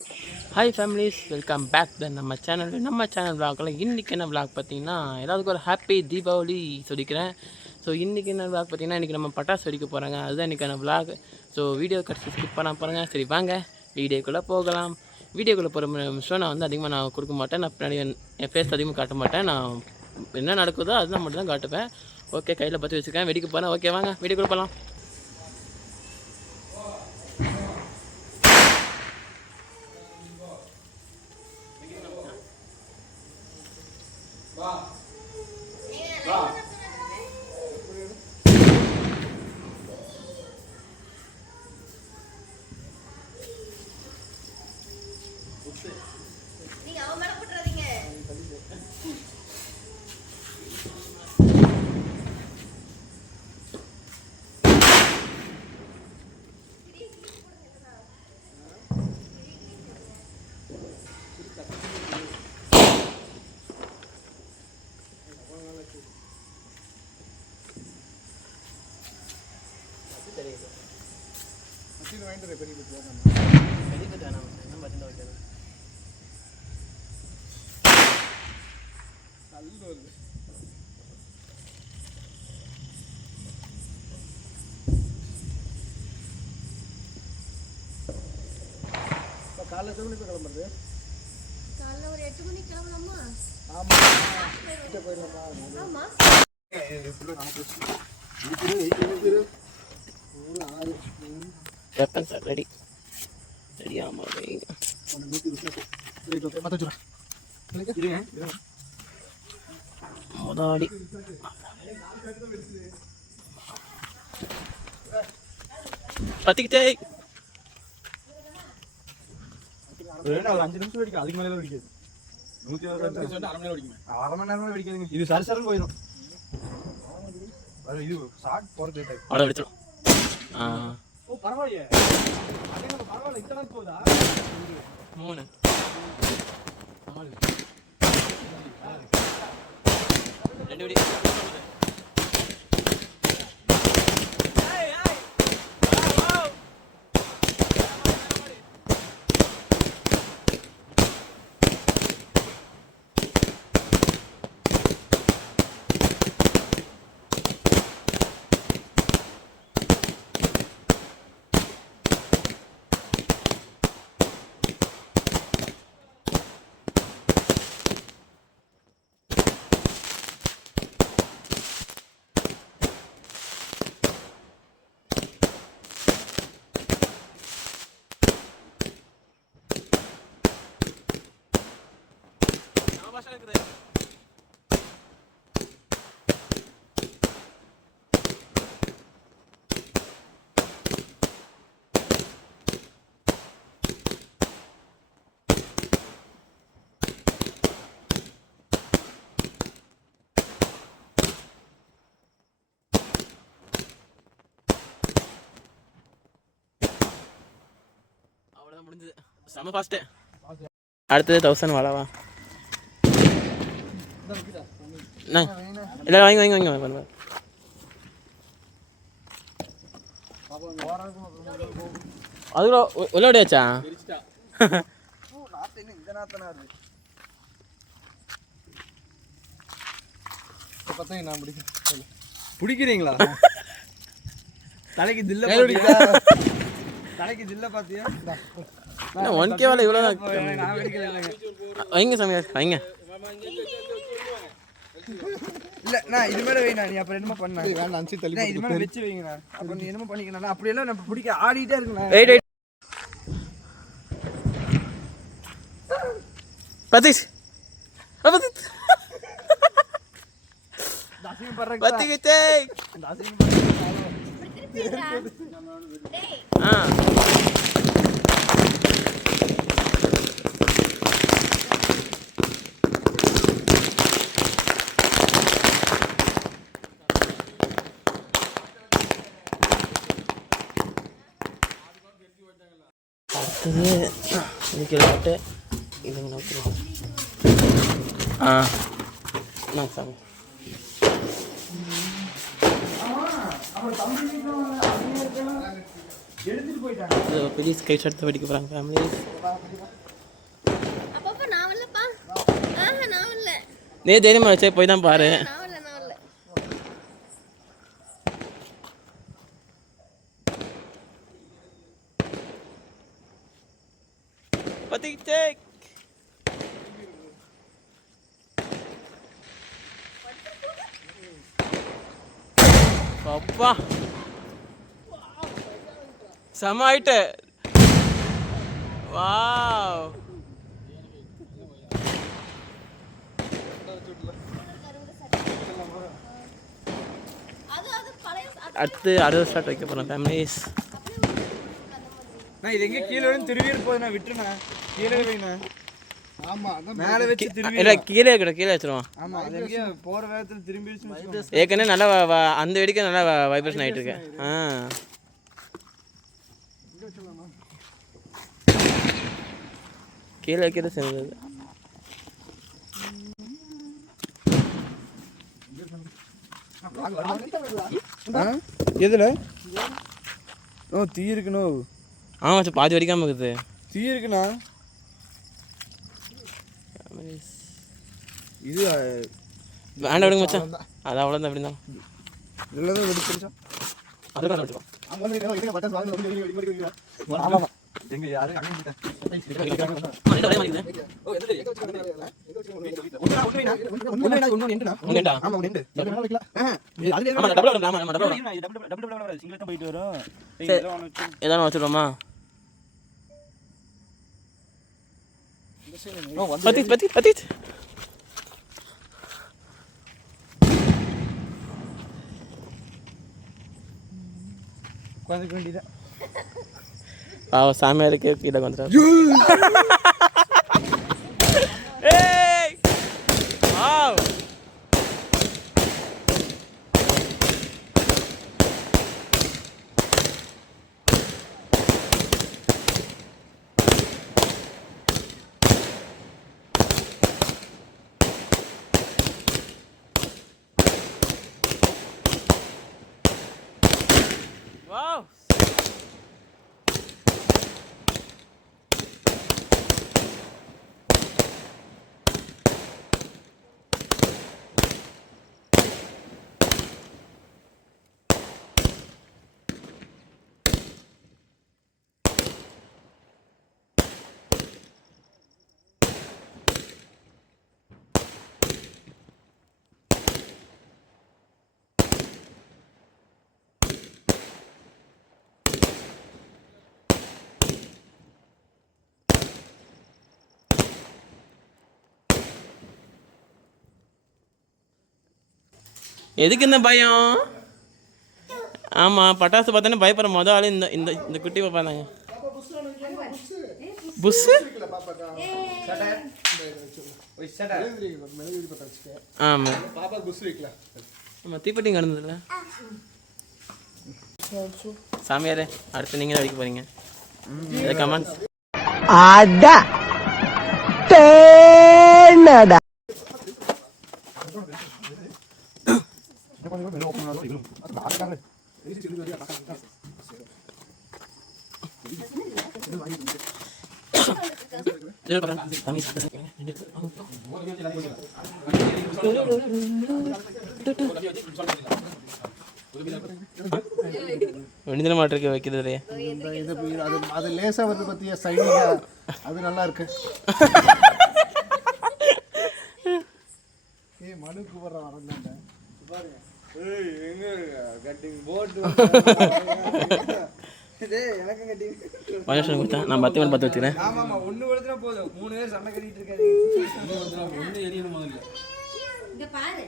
Hi families, welcome back நம்ம channel விளாகில் இன்றைக்கி என்ன விளாக் பார்த்தீங்கன்னா எல்லாத்துக்கும் ஒரு ஹாப்பி தீபாவளி சொல்லிக்கிறேன். ஸோ இன்றைக்கி என்ன விளாக் பார்த்தீங்கன்னா இன்றைக்கி நம்ம பட்டாசு வெடிக்க போகிறாங்க. அதுதான் இன்றைக்கான விளாக். ஸோ வீடியோ கடைசி ஸ்கிப் பண்ண பாருங்கள். சரி வாங்க வீடியோக்குள்ளே போகலாம். வீடியோக்குள்ளே போகிற விஷயம் நான் அதிகமாக நான் கொடுக்க மாட்டேன். நான் பின்னாடி என் ஃபேஸ் அதிகமாக காட்ட மாட்டேன். நான் என்ன நடக்குதோ அதுதான் மட்டும் தான் காட்டுவேன். ஓகே, கையில் பற்றி வச்சுருக்கேன், வெடிக்க போகிறேன். ஓகே வாங்க வீடியோக்குள்ளே போகலாம். நீங்க அவன் மேல போட்டுறாதீங்க. காலைல எத்தனை மணிக்கு கிளம்புறது? காலைல ஒரு 8 மணிக்கு கிளம்பலாமா? ஆமா, கிட்ட போயிடலாமா? ஆமா. வெப்பன் சார் ரெடி ஆமாம். முதலாளி பத்திக்கிட்டே 5 நிமிஷம் வெடிக்கும், அதுக்கு மேலே வெடிக்காது. 120 அரை மணி நேரம் வெடிக்காதுங்க. இது சரசரம் போயிடும். இது ஷார்ட் போறது அவ்வளோ வெடிச்சிடும். ஓ பரவாயில்லையே, பரவாயில்ல. இத்தனை போதா? 3 4 2 வெடி. அவ்வளோதான் முடிஞ்சது. செம ஃபாஸ்ட்டு. அடுத்தது 1000 வாழவா? இல்லை வாங்க அதுக்குள்ள உள்ளோடியாச்சா? பிடிக்கிறீங்களா? தலைக்கு தில்ல தலைக்கு தில்ல பாத்தியா? 1K வாழ இவ்வளோ வைங்க சாமி வைங்க. இல்ல நான் இது மேல வைங்க. நீ அப்புறம் என்னமா பண்ண? வேண்டாம், அஞ்சி தள்ளி இது மேல வெச்சு வைங்க. அப்புறம் நீ என்னமா பண்ணிக்கணும்? அப்படி எல்லாம் நம்ம பிடிக்க ஆடிட்டே இருக்கணும். வெயிட் பத்திஷ் தாசியம் பண்றேன். பத்திக்கிட்டே தாசியம் பண்றேன். அடுத்தது இதுக்கு லாட்டு இதுங்க நோக்கிறோம். நான் சாமி எடுத்துட்டு போயிட்டாங்க. பெரிய ஸ்கை ஷாட் வெடிக்க போகிறாங்க ஃபேமிலி. அப்பப்ப நான் வரலப்பா. நான் வரல. தைரியமாக வச்சே போய் தான் பாரு. நான் வரல. பத்திக்கிட்டே அப்பா செம ஆயிட்டு. வாவ் அடுத்து 60 ஷாட் வைக்க போகிறோம் ஃபேமிலிஸ். நான் இது எங்கே கீழே விழுந்து திருவிட்டு போகுது, நான் விட்டுருண்ணா. கீழே வைண்ணா. மேலே வச்சு திரும்பி இல்லை கீழே கீழே வச்சிருவோம். ஆமாம், அது எங்கேயோ போகிற வேகத்தில் திரும்பி ஏற்கனவே நல்லா அந்த வெடிக்க நல்லா வைப்ரேஷன் ஆகிட்டு இருக்கு. கீழே கீழே சேர்ந்தது. எதில் தீ இருக்கணும். ஆமாம் பாதி வரைக்காம இருக்குது. தீ இருக்குண்ணா. இது வேண்டாம் விடுங்க மச்சான். அது அவ்வளோதான். அப்படி தான் இதில் தான் வெடிச்சிருச்சா. அதுதான் வச்சுக்கோ. ஏதாவது வச்சுருவோமா? பத்தித் பத்தித் பத்தித் உட்காந்துக்க வேண்டியதான். சாமியாருக்கே கீழே வந்துடும். Wow. எதுக்கு இந்த பயம்? ஆமாம், பட்டாசு பார்த்தானே பயப்படுற மொதல் ஆள் இந்த இந்த இந்த குட்டி பார்ப்பாங்க. புஸ்ஸு ஆமாம் ஆமாம், தீப்பெட்டி கடந்ததில்ல. சாமியாரே, அடுத்து நீங்கள் தான் அடிக்க போகிறீங்க. கமெண்ட்ஸ் வெடிந்திர மாட்டிருக்க வைக்கிறது. அது லேசா வந்து பத்தியா சைனிங்கா, அது நல்லா இருக்கு. மனுக்கு வர வரந்தாண்ட பாருங்க. ஏய் எங்க கட்டிங் போட் டேய் எனக்கு கட்டிங் மனுஷன் கொடுத்தா நான் 10 மணி 10 வச்சுக்கிறேன். ஆமா ஆமா, ஒண்ணு கொடுத்தா போதும். 3 பேர் சண்டை கட்டிட்டு இருக்காங்க. ஒண்ணு எரியணும் முதல்ல. இங்க பாரு.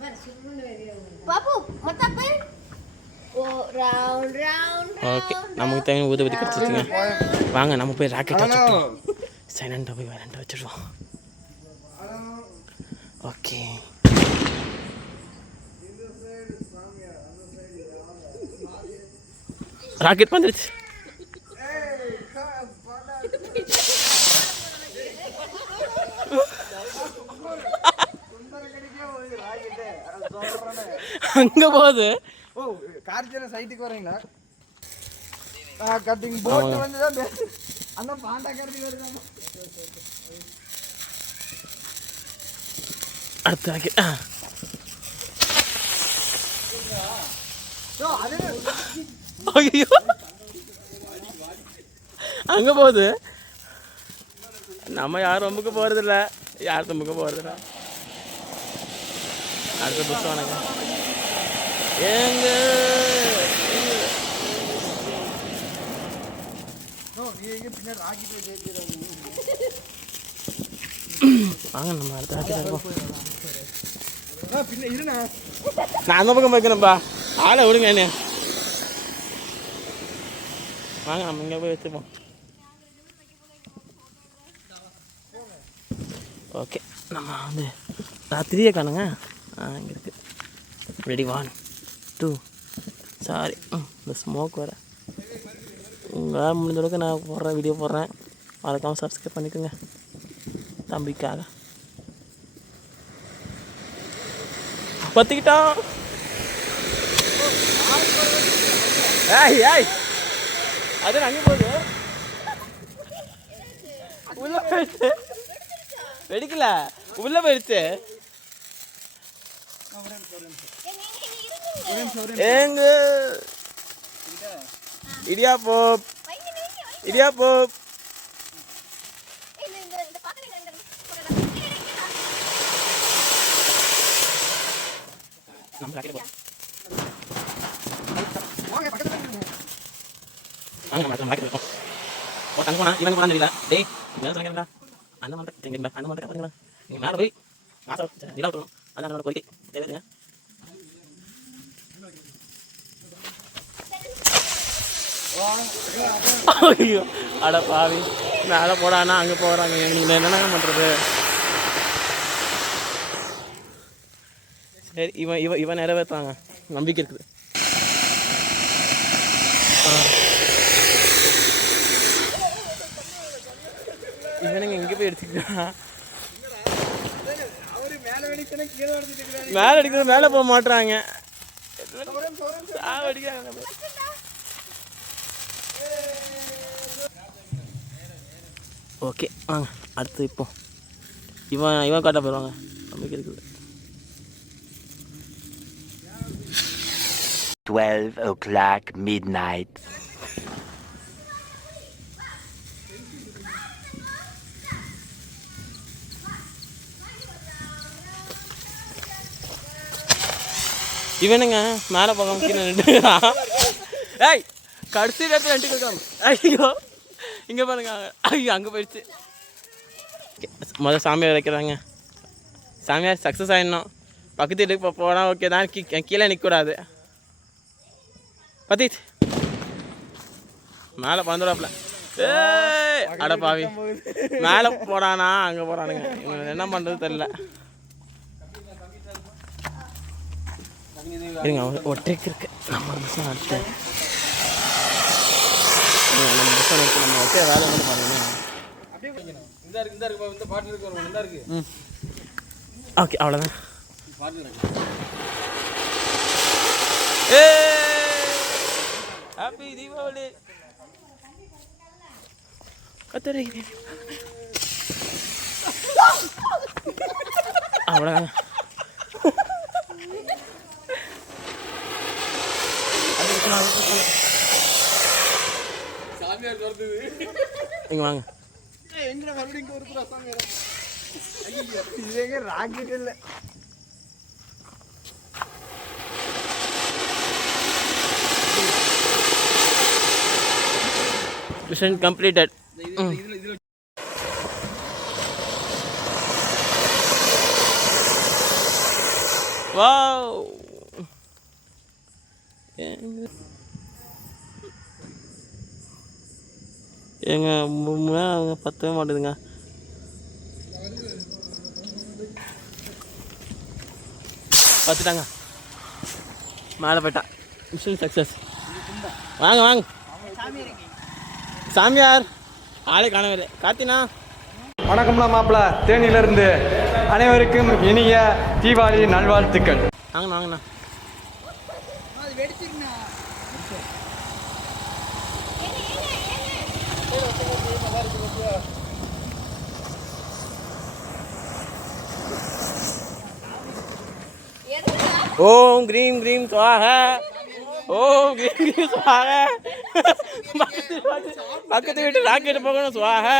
பாரு சும்மா எரியணும். பாப்பு மத்தப்ப ஓ ரவுண்ட் ரவுண்ட். ஓகே, நமக்கு தேவையான ஊதுபத்தி கிடைச்சிச்சுங்க. வாங்க நம்ம போய் ராக்கெட் வச்சுட்டோம். சைலண்டாக போய் வேலண்ட வச்சிடுவோம். ஓகே, ராக்கெட் வந்துருச்சு. அங்க போகுது. ஓ கார்ஜன சைட்டுக்கு வரீங்களா? கட்டிங் போட்டு வந்து தான் அண்ணா பாண்டா கருதி வருது. அடுத்து ராக்கெட். ஐயோ அங்கே போகுது. நம்ம யாரும் ரொம்பக்கு போகிறதில்ல, யார் தும்புக்கு போகிறதில்ல. அடுத்த புஷ் வாங்க. ஏங்க வாங்க நம்ம அடுத்த ராக்கெட் இருப்போம். நான் அந்த பக்கம் போய்க்கிறேன்ப்பா, ஆளை விடுங்க என்ன. வாங்க நம்ம இங்கே போய் வச்சுப்போம். ஓகே நம்ம வந்து ராத்திரியே காணுங்க. இங்கே இருக்குது. ரெடி 1 2 சாரி இந்த ஸ்மோக் வர. உங்களால் முடிஞ்ச அளவுக்கு நான் போடுறேன், வீடியோ போடுறேன். மறக்காமல் சப்ஸ்கிரைப் பண்ணிக்கோங்க தம்பிக்காக. பற்றிக்கிட்டோம். ஏய் ஏய் அது அங்கே போகுது. உள்ள போயிடுச்சு, வெடிக்கல, உள்ள போயிடுச்சு. ஏங்க இடியாப்போ இடியாப்போ நம்ம ராக்கெட் போ. வாங்க நம்ம ராக்கெட் போ. தங்க போனா இவங்க போனா தெரியல. டேய் மேல தங்கடா. அந்த மாதிரி தெங்கடா. அந்த மாதிரி பாருங்க. நீ மேல போய் மாசம் நிலா விட்டுறணும். அதான் நம்மளோட கோரிக்கை. தேவையா? ஐயோ அட பாவி, மேலே போடானா அங்கே போகிறாங்க. நீங்கள் என்னென்ன பண்ணுறது? சரி இவன் நிறைவேற்றாங்க, நம்பிக்கை இருக்குது. இவனுங்க எங்கே போய் எடுத்துக்கிட்டா? மேலே அடிக்கிறது, மேலே போக மாட்டுறாங்க. ஓகே வாங்க அடுத்து. இப்போ இவன் காட்ட போயிடுவாங்க, நம்பிக்கை இருக்குது. 12 o'clock midnight. இவனுங்க மேலே போகாம கீழே நின்று. ஏய் கடைசி நேரத்தில் ரெண்டு கொடுக்கலாம். ஐயோ இங்கே பாருங்க. ஐயோ அங்கே போயிடுச்சு. முதல் சாமியார் வைக்கிறாங்க. சாமியார் சக்ஸஸ் ஆகிடணும். பக்கத்து வீட்டுக்கு போனால் ஓகே தான், கீழே நிற்கக்கூடாது. பத்தி மேலே பறந்துடாப்புல. ஏய் அட பாவி, மேலே போடானா அங்கே போகிறானுங்க. இவங்க என்ன பண்ணுறது தெரில. இருங்க ஒரு ட்ரிக் இருக்கு. நம்ம புஷம் அடுத்து நம்ம புஷம் இருக்கு. நம்ம வச்ச வேலை மட்டும் பாருங்க. ஓகே அவ்வளோதான். ஹாப்பி தீபாவளி. கத்தரி அவ்வளோதான். இங்க வாங்க. Mission completed. வாவ் எங்க பத்தவே மாட்டேதுங்க. பார்த்துட்டாங்க, மேலே போயிட்டான். Mission success. வாங்க வாங்க. சாமியார் ஆளே காணவில்லை. கார்த்தினா வணக்கம்லாம் மாப்பிள்ள, தேனியிலிருந்து அனைவருக்கும் இனிய தீபாவளி நல்வாழ்த்துக்கள். வாங்கண்ணா வாங்கண்ணா. ஓம் கிரீம் கிரீம் சுவாஹா. ஓம் கிரீம் கிரீம் சுவாஹா. பக்கத்து வீட்டு ராக்கெட் போகணும் சுவாஹா.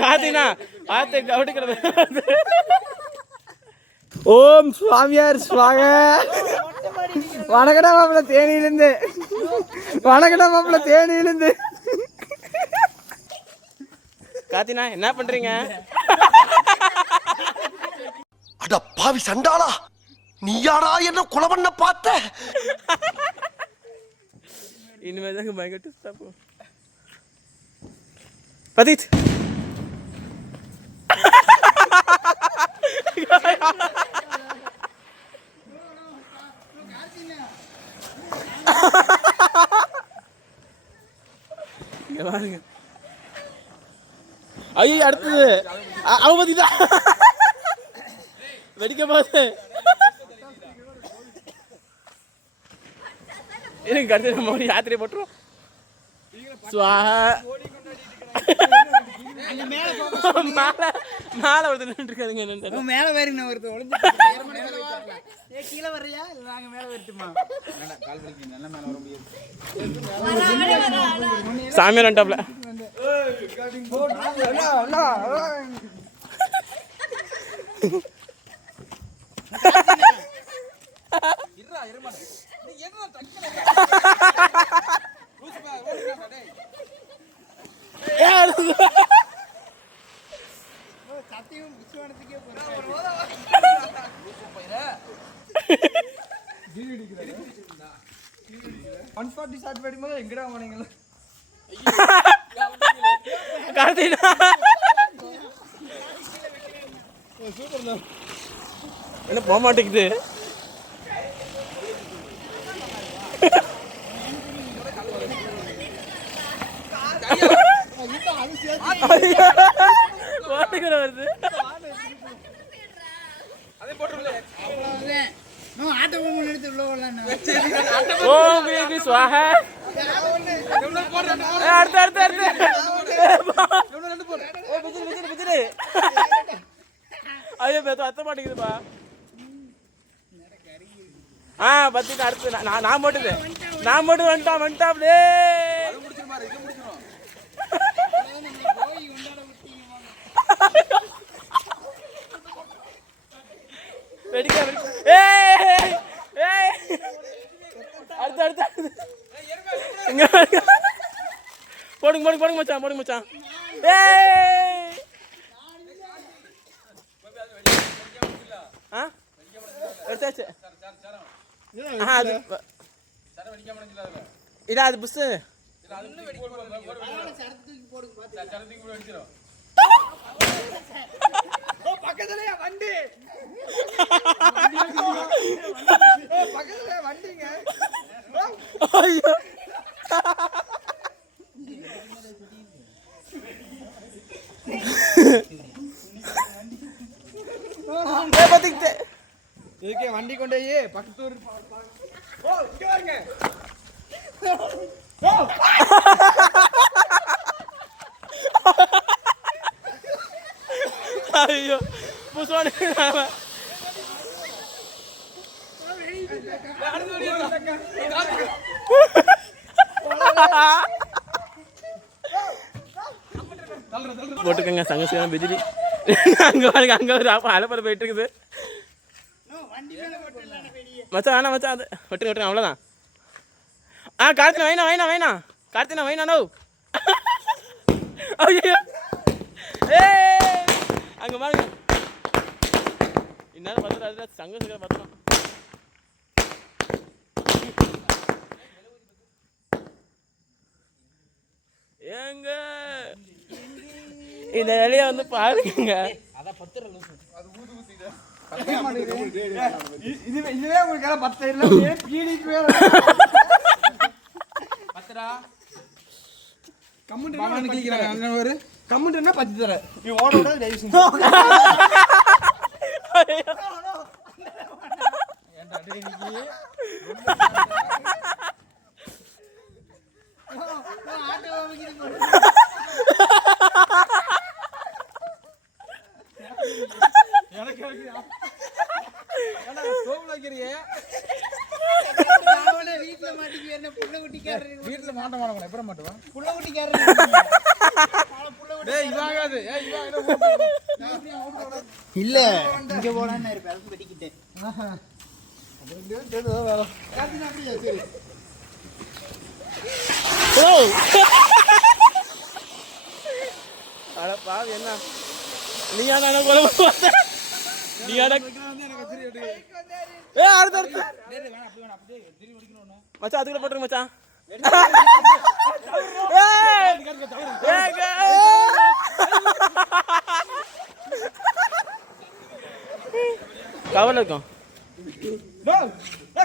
காத்தினா பார்த்து கவனிக்கிறது. ஓம் சுவாமியார் சுவாக. வணக்கடா மாப்பிள்ள தேனியிலிருந்து. வணக்கடா மாப்பிள்ள தேனியிலிருந்து. காத்தினா என்ன பண்றீங்க? அட பாவி சண்டாளா, நீ யாரா என்ன கொலை பண்ண பார்த்த? இனிமேல் தாங்க பயங்கர ட்விஸ்டா போ. பதித் இங்க பாருங்க. ஐயோ அடுத்தது அவன் பத்திதான் வெடிக்க போகுது. எனக்கு அடுத்து நம்ம ஒரு யாத்திரை போட்டுரும். சுவாஹா. மேல ஒருத்தர் நின்று இருக்காருங்க. என்னன்னு மேல வேறு நான் ஒருத்தர் கீழே வர்றியா இல்லை நாங்கள் மேலே வரட்டுமா? சாமியார் வந்துட்டாப்ல. எங்கடா போனீங்களா? என்ன போக மாட்டேங்குது. வருது. ஐயோ அத்த மாட்டேங்குதுப்பா. பத்தி அடுத்து நான் போட்டுது. நான் போட்டு வந்துட்டாப்லே. வெடிக்க அடுத்து போடுங்க மச்சான், போடுங்க மச்சான். எடுத்தாச்சு. இல்ல அது புஷ். பக்கத்துலயே வண்டி. பக்கத்துலயே வண்டிங்க. ஐயோ இதுக்கே வண்டி கொண்டே பக்கத்து ஊர். ஓ இங்க வாங்க. ஐயோ புஷ்வானி போட்டுக்கங்க. சங்கசியான பிஜிலி அங்கே பாருங்க. அங்கே ஒரு அலப்பறை போயிட்டு இருக்குது. மச்சான் வேணா மச்சான். அது வெட்டுங்க அவ்வளோதான். கார்த்தினா வைனா கார்த்தினா வைனா. ஐயோ அங்கே பாருங்க. இந்நேரம் பார்த்துட்டு அதுல சங்கசிக்கிற பார்த்தோம். ஏங்க இந்த இலைய வந்து பாருங்க. இதுவே உங்களுக்கு 10 இல்ல பீடிக்கு வேற 10ரா. கமெண்ட் பாவன் கிளிக்கறாங்க. அங்க ஒரு கமெண்ட்னா 10 தர. நீ ஓட ஓட டைஸ். ஏன்டா டேய் நீ வீட்டுல மாட்ட மாட்டோம் எப்பறம் மாட்டுவான் இல்ல இங்க போலான்னு இருப்பேன் வெட்டிக்கிட்டேன் அட பாவி என்ன நீயா நானே கொலை பண்ண நீ அட அடுத்து மச்சான் அதுக்குள்ள போட்டுரு மச்சான் கவலை இருக்கும்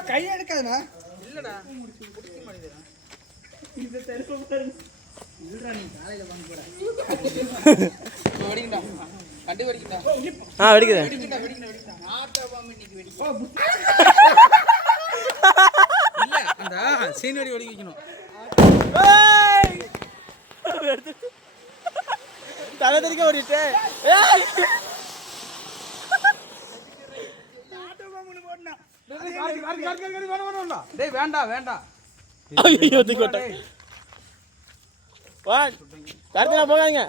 கையை எடுக்காதுண்ணா வெடிக்குது அந்த சீனடி ஒடி வைக்கணும் தலை தெரிக்க ஓடிட்டு வேண்டாம் வேண்டாம் கார்த்தினா போகாதீங்க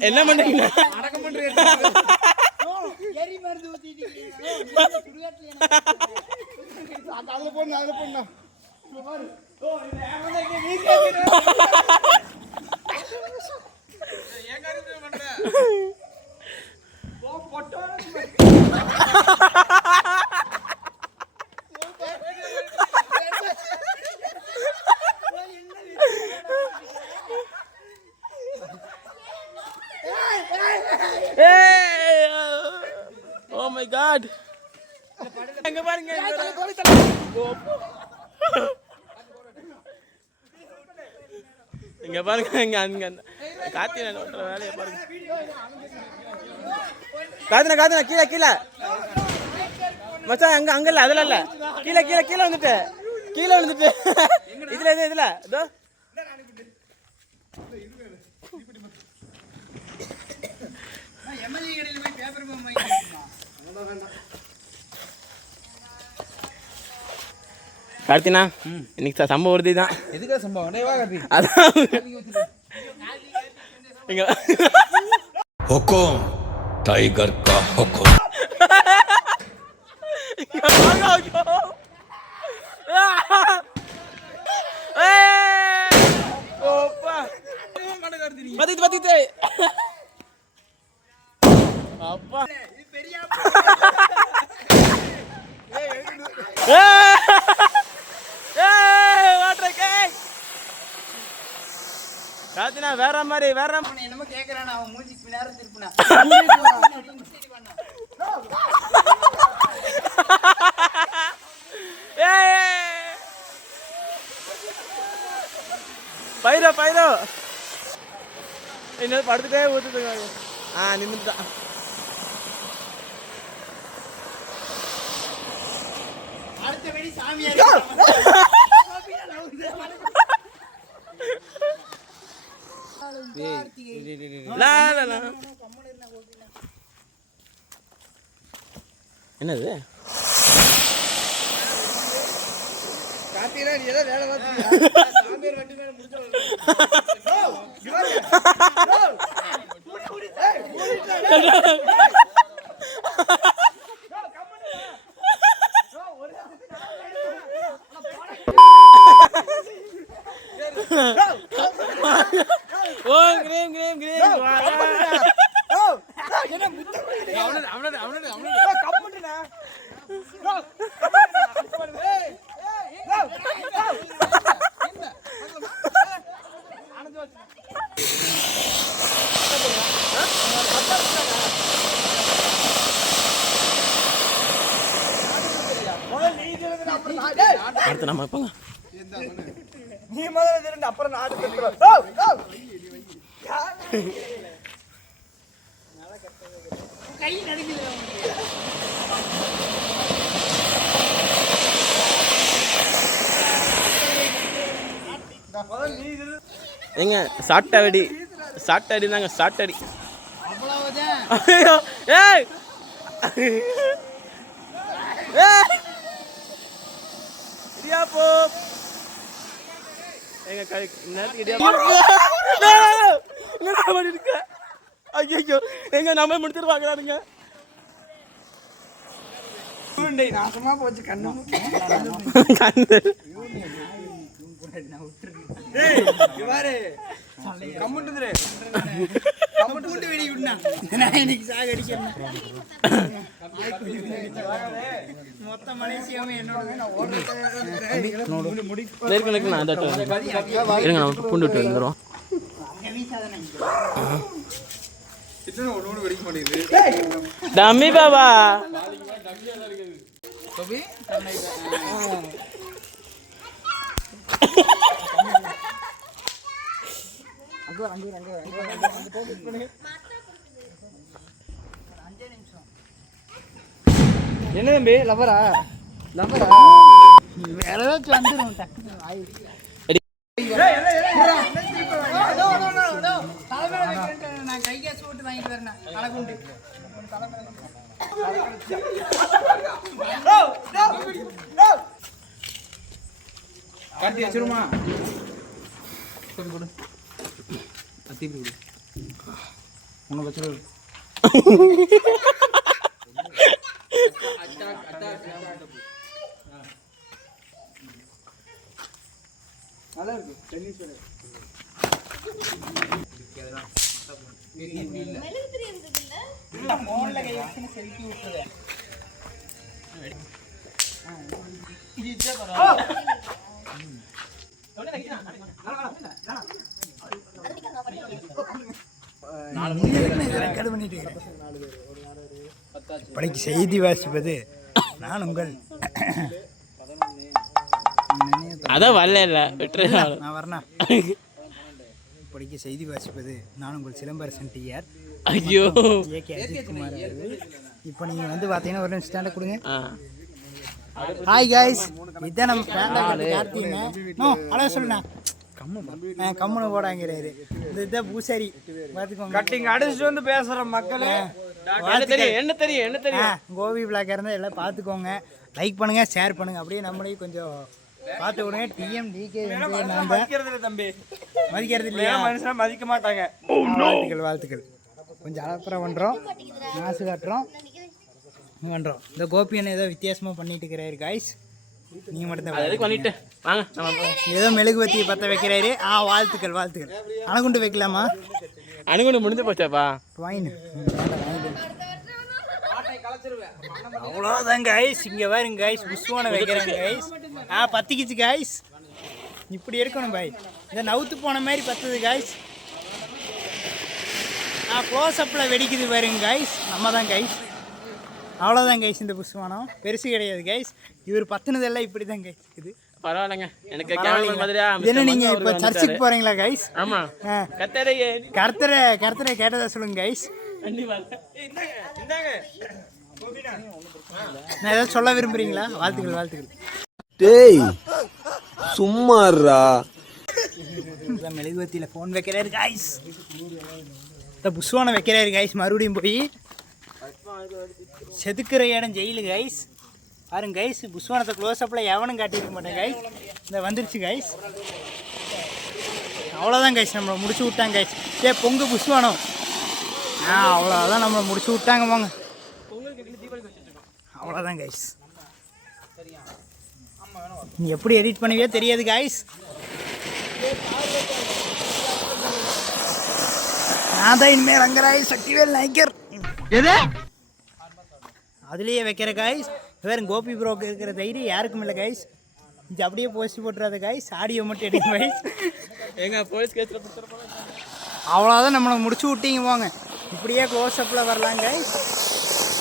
என்ன பண்றீங்க அடக்கம் பண்றீங்க அதுல போடணும் Oh my god. எங்க பாருங்க இங்க பாருங்க இங்க அங்க காத்தினா ஓட்டுற வேலையை பாருங்க காத்தினா கீழே கீழே மச்சான் அங்க அங்க இல்ல அதுல இல்ல கீழே கீழே கீழே வந்துட்டு இதுல இதுல இதோ கார்த்தினா இன்னைக்கு சம்பவம் வருது தான் எதுக்கா சம்பவம் அதான் இங்க हुकुम टाइगर का हुकुम பத்திட்டு அப்பா காத்தினா வேற மாதிரி என்னமோ கேக்குறான் அவன் மூஞ்சி பின்னாடி திருப்பினா பைரோ இன்னும் படுத்துட்டே ஊத்துங்க நின்றுட்டான் அடுத்த வெடி சாமியா என்னது காத்தினா நீ ஏதோ வேலை பார்த்தியா சாமியார் வண்டி மேல முடிஞ்ச ஓ கிரீம் கிரீம் கிரீம் என்ன முத்த அவனோட கம்முடா அடுத்து நம்ம போங்க. நீ முதல்ல திருண்டு அப்புறம் நான் அடுத்து திருடுவேன். ஏங்க சாட்டை அடி தாங்க சாட்டை அடி. ஐயோ, ஏய் இடியாப்போ எங்க நேரத்துக்கு இடியாப்போ இருக்க. ஐயோ எங்க நம்ம முடிச்சிட்டு பாக்குறாருங்க. நாசமா போச்சு கண்ணு. கண்டு கம்முண்டுதுரே பூண்டு வெடி விடுனா நான் இன்னைக்கு சாக அடிக்கிறேன். மொத்த மலேசியாவும் என்னோட நான் அந்த இருங்க நம்ம பூண்டு விட்டு வந்துடுவோம். வெடிக்க மாட்டேங்குது. டம்மி பாபா என்ன தம்பி லவரா வேற ஏதாச்சும் வந்துடும் டக்குனு வாய். நான் கை காசு போட்டு வாங்கிட்டு வரேன் அழகுண்டு. காட்டி வச்சிருமா உனக்கு வச்சிரு. நல்லா இருக்கு டென்னிஸ் மோன்ல கை வச்சு செல்ஃபி விட்டுறது. படைக்கு செய்தி வாசிப்பது நான் உங்கள் அதான் வரல விட்டுரு. நான் வரேனா படிக்க செய்தி வாசிப்பது நான் உங்கள் சிலம்பரசன் டிஆர். ஐயோ ஏகே அஜித்குமார் அவர்கள். இப்போ நீங்கள் வந்து பார்த்தீங்கன்னா ஒரு ஸ்டாண்டை கொடுங்க. ஆ ஹாய் காய்ஸ், இதுதான் நம்ம பேண்டா கார்த்திங்க. நோ அழகா சொல்லுண்ணா கம்முன்னு போடாங்கிறாரு. இதுதான் பூசாரி பார்த்துக்கோங்க. கட்டிங் அடிச்சுட்டு வந்து பேசுற மக்களே என்ன தெரியும் கோபி பிளாக்காக இருந்தால் எல்லாம் பார்த்துக்கோங்க. லைக் பண்ணுங்கள், ஷேர் பண்ணுங்கள். அப்படியே நம்மளையும் கொஞ்சம் பார்த்து விடுங்க. டிஎம்டிகே தம்பி மதிக்கிறது இல்லையா? மனுஷனா மதிக்க மாட்டாங்க. வாழ்த்துக்கள். கொஞ்சம் அலப்பறம் பண்ணுறோம், மாசு காட்டுறோம் பண்ணுறோம். இந்த கோபி அண்ணன் ஏதோ வித்தியாசமாக பண்ணிட்டு இருக்கிறாரு காய்ஸ். நீங்கள் மட்டும் பண்ணிட்டு வாங்க நம்ம ஏதோ மெழுகுவத்தியை பற்ற வைக்கிறாரு. வாழ்த்துக்கள். அணுகுண்டு வைக்கலாமா? அணுகுண்டு முடிஞ்சு போச்சாப்பா. வாயின் அவ்வளோதான் காய்ஸ். இங்கே பாருங்க காய்ஸ், புஷ்வானை வைக்கிறாங்க காய்ஸ். பத்திக்கிச்சு காய்ஸ். இப்படி இருக்கணும் பாய். இதை நவுத்து போன மாதிரி பத்துது காய்ஸ். க்ளோஸ்அப்பில் வெடிக்குது பாருங்க காய்ஸ். நம்ம தான் காய்ஸ். அவ்வளோதான் கைஸ். இந்த புஷ்வானம் பெருசு கிடையாது கைஸ். இவர் பத்துனதெல்லாம் இப்படி தான் கைஸ் இருக்குது. பரவாயில்லைங்க. எனக்கு கேமரா மாதிரியா என்ன நீங்க இப்போ சர்ச்சுக்கு போறீங்களா கைஸ்? ஆமா. கர்த்தரை கேட்டதா சொல்லுங்க கைஸ். நான் ஏதாவது சொல்ல விரும்புறீங்களா? வாழ்த்துக்கள். டேய் சும்மாறா. மெழுகுவத்தியில் ஃபோன் வைக்கிறாரு கைஸ். இந்த புஷ்வானம் வைக்கிறாரு கைஸ். மறுபடியும் போய் செதுக்கிற இடம் ஜெயிலு கைஸ். பாருங்க கைஸ், புஷ்வானத்தை க்ளோஸ்அப்பில் எவனும் காட்டியிருக்க மாட்டேன் கைஸ். இந்த வந்துருச்சு கைஸ். அவ்வளோதான் கைஸ், நம்மளை முடிச்சு விட்டாங்க கைஸ். பொங்கு புஷ்வானம். அவ்வளோதான் நம்மளை முடிச்சு விட்டாங்க போங்க. அவ்வளோதான் கைஸ். நீ எப்படி எடிட் பண்ணுவியோ தெரியாது கைஸ். நான் தான் இனிமேல் ரங்கராய் சக்திவேல் நாய்க்கர் அதுலேயே வைக்கிற காய்ஸ். வேறு கோபி ப்ரோக்கு இருக்கிற தைரியம் யாருக்கும் இல்லை கைஸ். இது அப்படியே போஸ்ட் போட்டுறாத கைஸ். ஆடியோ மட்டும் எடுங்க கைஸ். போலீஸ் கேஸ்ல அவ்வளோதான் நம்மளை முடிச்சு விட்டீங்க போங்க. இப்படியே க்ளோஸ்அப்பில் வரலாம் கைஸ்.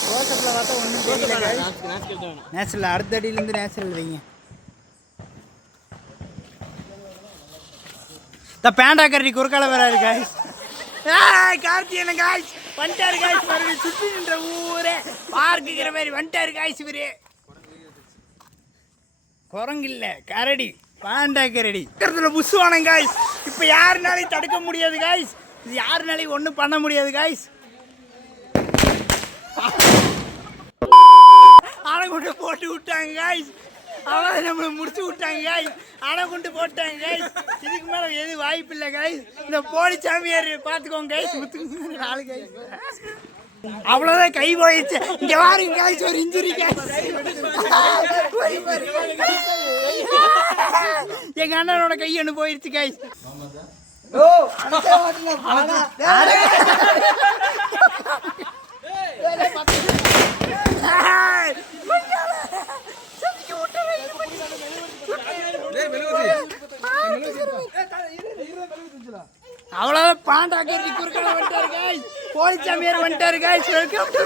க்ளோஸ்அப்பில் பார்த்தா ஒன்றும் தெரியல கைஸ். நேச்சுரல் அடுத்த அடியிலேருந்து நேச்சுரல் வைங்க. இந்த பேண்டா கரடி குறுக்கால வராரு காய்ஸ். கார்த்தியன் காய்ஸ் வந்துட்டாரு காய்ஸ். மறுபடியும் சுற்றி நின்ற ஊரே பார்க்குங்கிற மாதிரி வந்துட்டாரு காய்ஸ். இவரு குரங்கு இல்லை, கரடி, பேண்டா கரடி. புஷ்வானம் காய்ஸ். இப்போ யாருனாலையும் தடுக்க முடியாது காய்ஸ். இது யாருனாலையும் ஒன்றும் பண்ண முடியாது காய்ஸ். அணை கொண்டு போட்டு விட்டாங்க காய்ஸ். அவ்வளோ நம்மளை முடிச்சு விட்டாங்க காய்ஸ். அணை கொண்டு போட்டாங்க காய்ஸ். இதுக்கு மேலே எது வாய்ப்பு இல்லை காய்ஸ். இந்த போலி சாமியார் பார்த்துக்கோங்க காய்ஸ். முத்துக்கு நாலு காய்ஸ். அவ்வளோதான், கை போயிடுச்சு. இங்கே வாருங்க காய்ஸ், ஒரு இன்ஜுரி காய்ஸ். எங்கள் அண்ணனோட கை ஒன்று போயிடுச்சு காய்ஸ். அவ்வளோதான், பாண்டா கட்டி குறுக்கால வந்துட்டாரு காய்ஸ். போலிச்சாமியார் வந்துட்டாரு காய்ஸ். Welcome to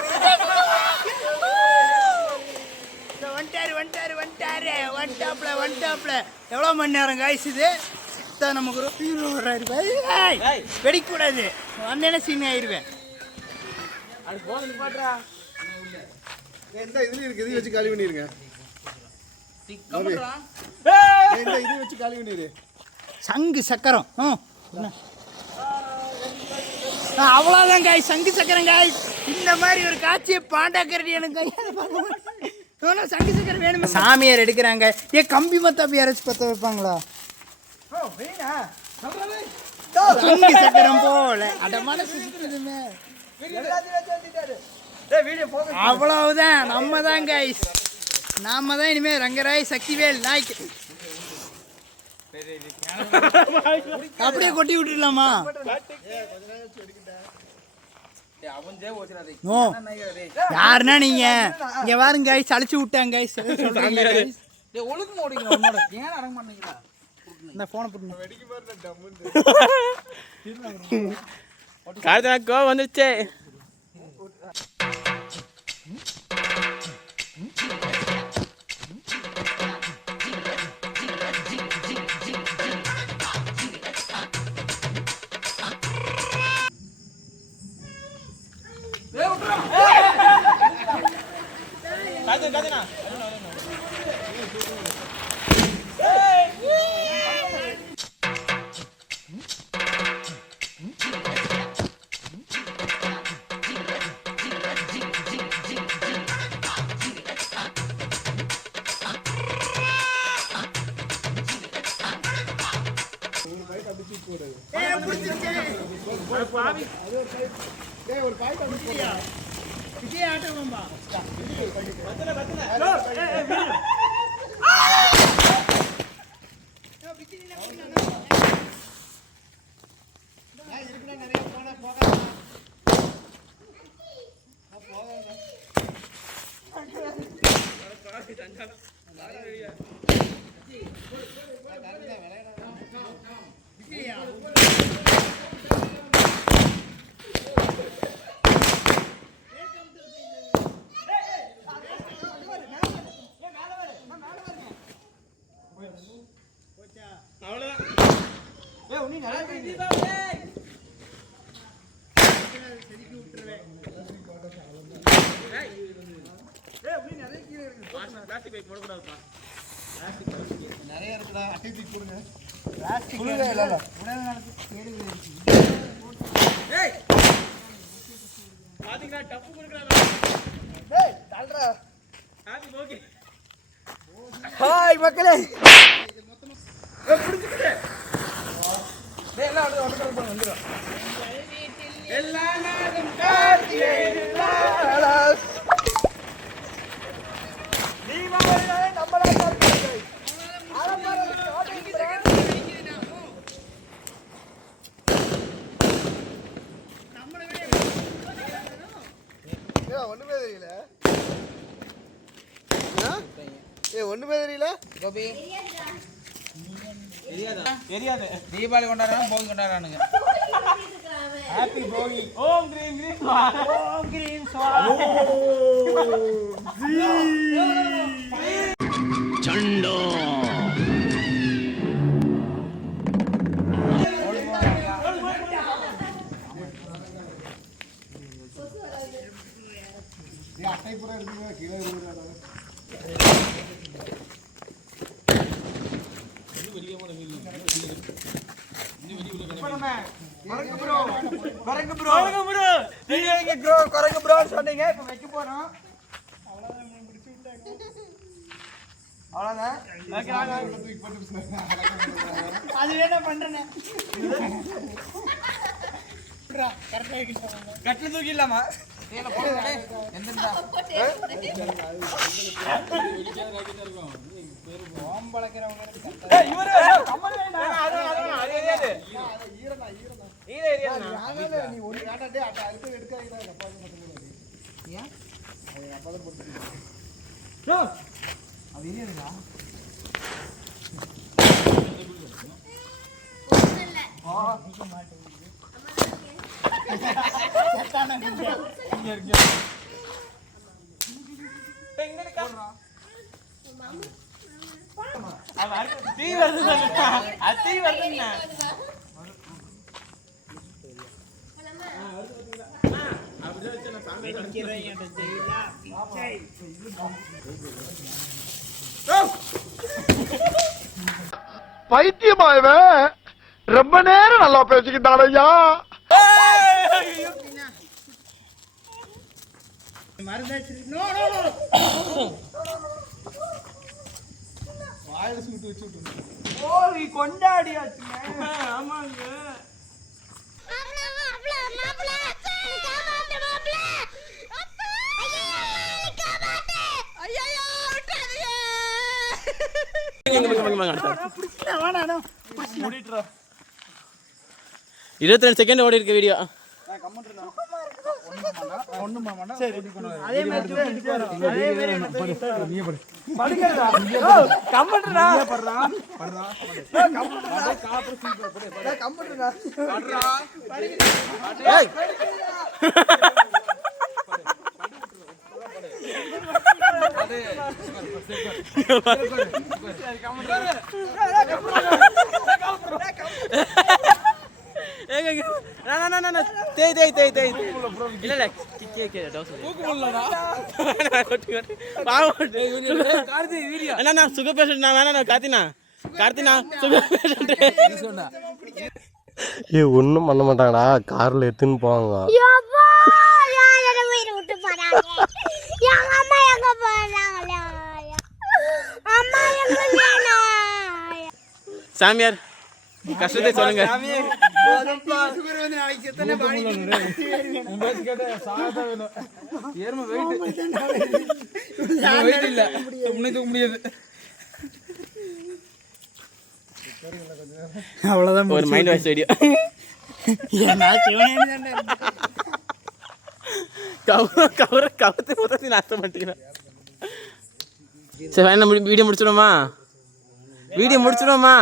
வந்துட்டாப்ல. எவ்வளோ மணி நேரம் காய்ஸ் இது? நமக்கு ஒரு ஹீரோ வர்றாரு காய்ஸ். வெடிக்கூடாது, வந்தேன்னா சீன் ஆயிடுவேன். இந்த இதுல இருக்கு, இது வச்சு காலி பண்ணிருங்க. இந்த இது வச்சு காலி பண்ணிரு. சங்கு சக்கரம். அவ்வளோதான் காய், சங்கு சக்கரம் காய். இந்த மாதிரி ஒரு காட்சியை பாண்டா கரடி எனக்கு சங்கு சக்கரம் வேணுமே. சாமியார் எடுக்கிறாங்க. கம்பி மத்தாப்பி அரைச்சி பற்ற வைப்பாங்களா? சங்கு சக்கரம் போல அடமான சுத்துதுமே. அவ்வளவுதான், நம்ம தான் கைஸ். நாம தான் இனிமே ரங்கராய் சக்திவேல் நாய்க்கு அப்படியே கொட்டி விட்டுடலாமா? யாருன்னா நீங்க இங்க பாருங்க கைஸ், அழிச்சு விட்டாங்க கைஸ். இந்த போனை போட்டு கார்த்தினா வந்துருச்சு. ஹாய் மக்களே, ஒண்ணுமே தெரியல. ஒண்ணுமே தெரியல. தெரியாது. தீபாவளி கொண்டாடுறாங்க, போகி கொண்டாடுறானுங்க. ஹாப்பி போகி. ஓம் கிரீம் கிரீம் ஸ்வாஹா. ஓம் கிரீம் ஸ்வாஹா. சண்டோ. குரங்கு ப்ரோ வீடியோ வைக்க குரங்கு ப்ரோன்னு சொன்னீங்க. இப்போ வைக்க போறோம். அவ்வளோதான். அது வேணா பண்றேனே. கட்டில் தூக்கிடலாமா? பைத்தியமா இவன் ரொம்ப நேரம் நல்லா பேசிக்கிட்டாலையா. கொண்டாடியாச்சுங்க. ஆமாங்க. முடிட்டுறா. 22 செகண்ட் ஓடி இருக்க வீடியோ. அதே மாதிரி ஒன்னும் பண்ண மாட்டாங்கடா. கார்ல எடுத்துன்னு போவாங்க. சாமியார் கஷ்டத்தை சொல்லுங்க. அவ்வளவுதான். ஒரு மைண்ட் வாய்ஸ் வீடியோ. கவுத்து மொத்தத்தை நாசம் பண்ணிட்டீங்கன்னா. சரி வேணா வீடியோ முடிச்சிடுவோமா? வீடியோ முடிச்சிடுவோமா?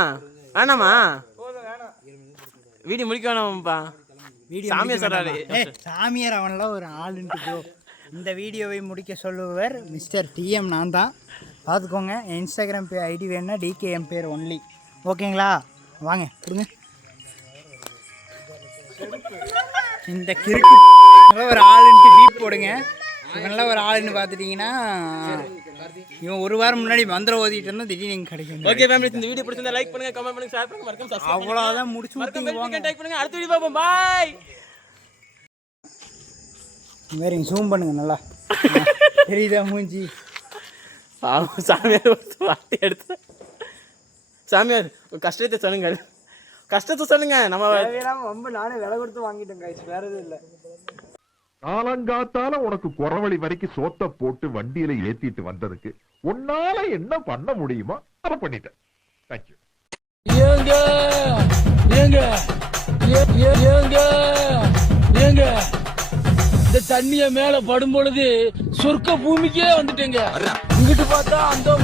வேணாமா? வீடியோ முடிக்க வேணாமாப்பா. சாமியார் சொல்றாரு. சாமியார் அவனெல்லாம் ஒரு ஆளுன்ட்டு ப்ரோ. இந்த வீடியோவை முடிக்க சொல்லுவர் மிஸ்டர் டிஎம். நான் தான். பார்த்துக்கோங்க. என் இன்ஸ்டாகிராம் ஐடி வேணுன்னா டிகேஎம் பேர் ஒன்லி. ஓகேங்களா? வாங்க கொடுங்க. இந்த கிறுக்கு ஒரு ஆளுன்ட்டு பீப் போடுங்க. இவனெல்லாம் ஒரு ஆளுன்னு பார்த்துட்டிங்கன்னா இவன் ஒரு வாரம் முன்னாடி மந்திரம் ஓதிட்டு இருந்தா திடீர்னு கிடைக்கும். ஓகே ஃபேமிலி, இந்த வீடியோ பிடிச்சிருந்தா லைக் பண்ணுங்க, கமெண்ட் பண்ணுங்க, ஷேர் பண்ணுங்க, மறக்காம சப்ஸ்கிரைப் பண்ணுங்க. அவ்வளவுதான் முடிச்சு விட்டுங்க. டைப் பண்ணுங்க. அடுத்த வீடியோ பாப்போம். பை. வேற ஜூம் பண்ணுங்க நல்லா. தெரியுதா மூஞ்சி? சாமியார் வாட்டி எடுத்து. சாமியார் கஷ்டத்தை சொல்லுங்க. கஷ்டத்தை சொல்லுங்க. நம்ம ரொம்ப நானே விலை கொடுத்து வாங்கிட்டேன் கைஸ். வேற எதுவும் இல்லை. காலங்காத்தால உனக்கு குறவழி வரைக்கும் சோத்த போட்டு வண்டியில ஏத்திட்டு வந்ததுக்கு உன்னால என்ன பண்ண முடியுமோ அதை பண்ணிட்டேன். தேங்க்யூ. இந்த தண்ணிய மேல படும் பொழுது சொர்க்க பூமிக்கே வந்துட்டேங்க. இங்கிட்டு பார்த்தா அந்த